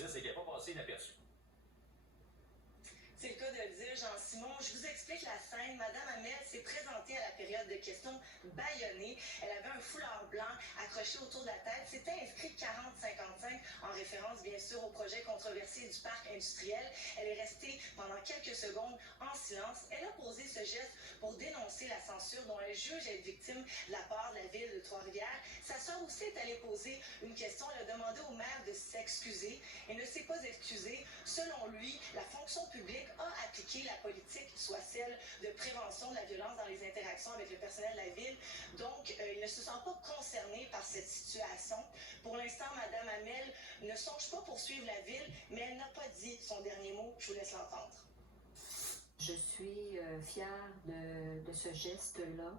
indice et qui n'est pas passé inaperçu. C'est le cas de le dire, Jean-Simon. Je vous explique la scène. Madame Hamel s'est présentée à la période de questions bâillonnée. Elle avait un foulard blanc accroché autour de la tête. C'était inscrit 40-55 en référence, bien sûr, au projet controversé du parc industriel. Elle est restée pendant quelques secondes en silence. Elle a posé ce geste pour dénoncer la censure dont elle juge être victime de la part de la ville de Trois-Rivières. Sa sœur aussi est allée poser une question. Elle a demandé au maire de s'excuser et ne s'est pas excusée. Selon lui, la fonction publique a appliqué la politique, soit celle de prévention de la violence dans les interactions avec le personnel de la ville. Donc, il ne se sent pas concerné par cette situation. Pour l'instant, Mme Hamel ne songe pas poursuivre la ville, mais elle n'a pas dit son dernier mot. Je vous laisse l'entendre. Je suis fière de ce geste-là.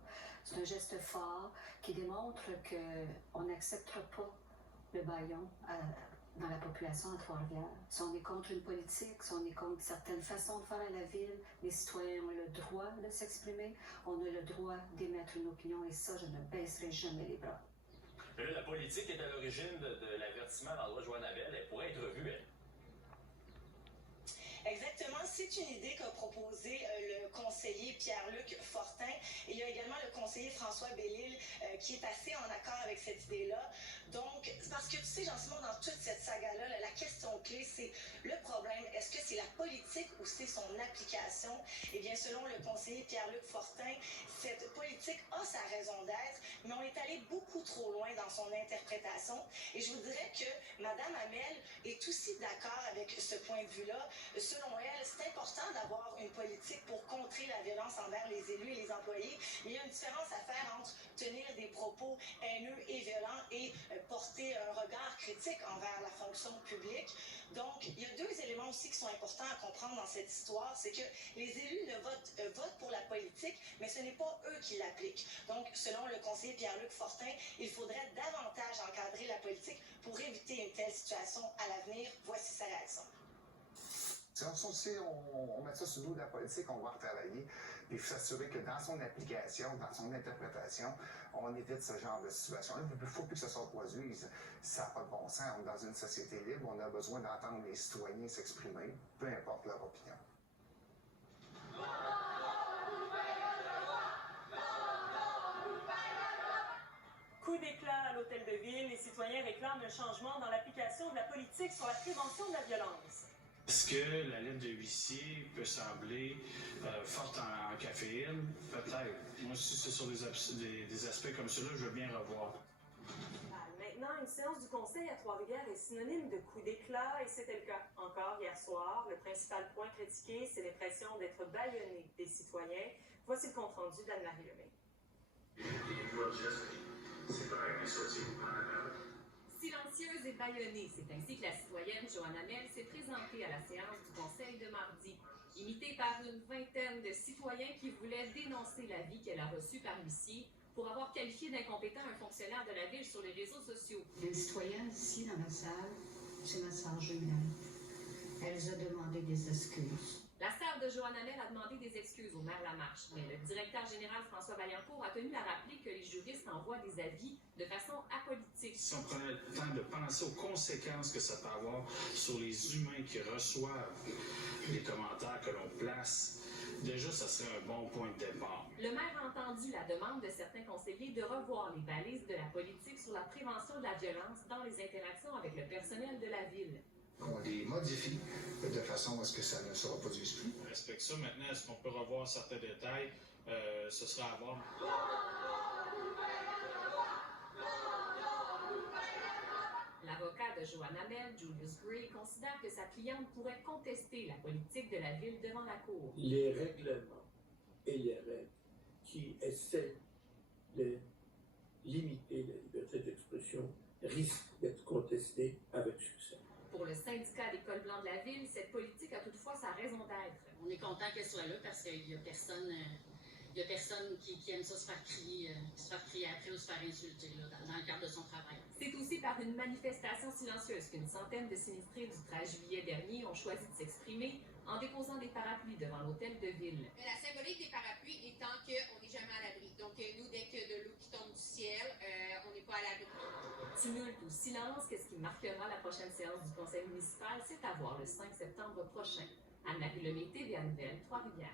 C'est un geste fort qui démontre qu'on n'acceptera pas le bâillon dans la population à Trois-Rivières. Si on est contre une politique, si on est contre certaines façons de faire à la ville, les citoyens ont le droit de s'exprimer, on a le droit d'émettre une opinion et ça, je ne baisserai jamais les bras. Mais là, la politique est à l'origine de l'avertissement dans la loi Joanne Hamel. Elle pourrait être revue, elle. Exactement, c'est une idée qu'a proposée le conseiller Pierre-Luc Fortin. Il y a également le conseiller François Bellil qui est assez en accord avec cette idée-là. Donc, parce que tu sais, Jean-Simon, dans toute cette saga-là, la question clé, c'est le problème, est-ce que c'est la politique ou c'est son application? Eh bien, selon le conseiller Pierre-Luc Fortin, cette politique a sa raison d'être, mais on est allé beaucoup trop loin dans son interprétation. Et je vous dirais que Mme Hamel est aussi d'accord avec ce point de vue-là. Selon elle, c'est important d'avoir une politique pour contrer la violence envers les élus et les employés. Mais il y a une différence à faire entre tenir des propos haineux et violents et porter un regard critique envers la fonction publique. Donc, il y a deux éléments aussi qui sont importants à comprendre dans cette histoire. C'est que les élus votent pour la politique, mais ce n'est pas eux qui l'appliquent. Donc, selon le conseiller Pierre-Luc Fortin, il faudrait davantage encadrer la politique pour éviter une telle situation à l'avenir. Voici sa réaction. Si on met ça sur le dos de la politique, on va retravailler et s'assurer que dans son application, dans son interprétation, on évite ce genre de situation-là. Il ne faut plus que ça se reproduise. Ça n'a pas de bon sens. On est dans une société libre, on a besoin d'entendre les citoyens s'exprimer, peu importe leur opinion. Coup d'éclat à l'hôtel de ville, les citoyens réclament un changement dans l'application de la politique sur la prévention de la violence. Est-ce que la lettre de huissier peut sembler forte en caféine? Peut-être. Moi, si c'est sur des aspects comme ceux-là, je veux bien revoir. Maintenant, une séance du Conseil à Trois-Rivières est synonyme de coup d'éclat et c'était le cas encore hier soir. Le principal point critiqué, c'est l'impression d'être bâillonné des citoyens. Voici le compte-rendu d'Anne-Marie Lemay. Silencieuse et bâillonnée, c'est ainsi que la citoyenne Joanne Hamel s'est présentée à la séance du Conseil de mardi. Imitée par une vingtaine de citoyens qui voulaient dénoncer l'avis qu'elle a reçu par l'huissier pour avoir qualifié d'incompétent un fonctionnaire de la ville sur les réseaux sociaux. Une citoyenne ici dans la salle, c'est ma sœur jumelle. Elle nous a demandé des excuses. La sœur de Joanne Hamel a demandé des excuses au maire Lamarche, mais le directeur général François Vaillancourt a tenu à rappeler que les juristes envoient des avis de façon apolitique. Si on prenait le temps de penser aux conséquences que ça peut avoir sur les humains qui reçoivent les commentaires que l'on place, déjà, ça serait un bon point de départ. Le maire a entendu la demande de certains conseillers de revoir les balises de la politique sur la prévention de la violence dans les interactions avec le personnel de la ville. On les modifie de façon à ce que ça ne se reproduise plus. On respecte ça. Maintenant, est-ce qu'on peut revoir certains détails? Ce sera à voir. L'avocat de Joanne Hamel, Julius Gray, considère que sa cliente pourrait contester la politique de la ville devant la cour. Les règlements et les règles qui essaient de limiter la liberté d'expression risquent d'être contestés avec succès. Pour le syndicat des cols blancs de la ville, cette politique a toutefois sa raison d'être. On est content qu'elle soit là parce qu'il n'y a personne, qui aime ça se faire crier après ou se faire insulter là, dans le cadre de son travail. C'est aussi par une manifestation silencieuse qu'une centaine de sinistrés du 13 juillet dernier ont choisi de s'exprimer en déposant des parapluies devant l'hôtel de ville. La symbolique des parapluies étant qu'on n'est jamais à l'abri. Donc nous, dès qu'il y a de l'eau qui tombe du ciel, on n'est pas à l'abri. tumulte ou silence, qu'est-ce qui marquera la prochaine séance du conseil municipal? C'est à voir le 5 septembre prochain. Anne-Marie Lemay, TVA Nouvelles, Trois-Rivières.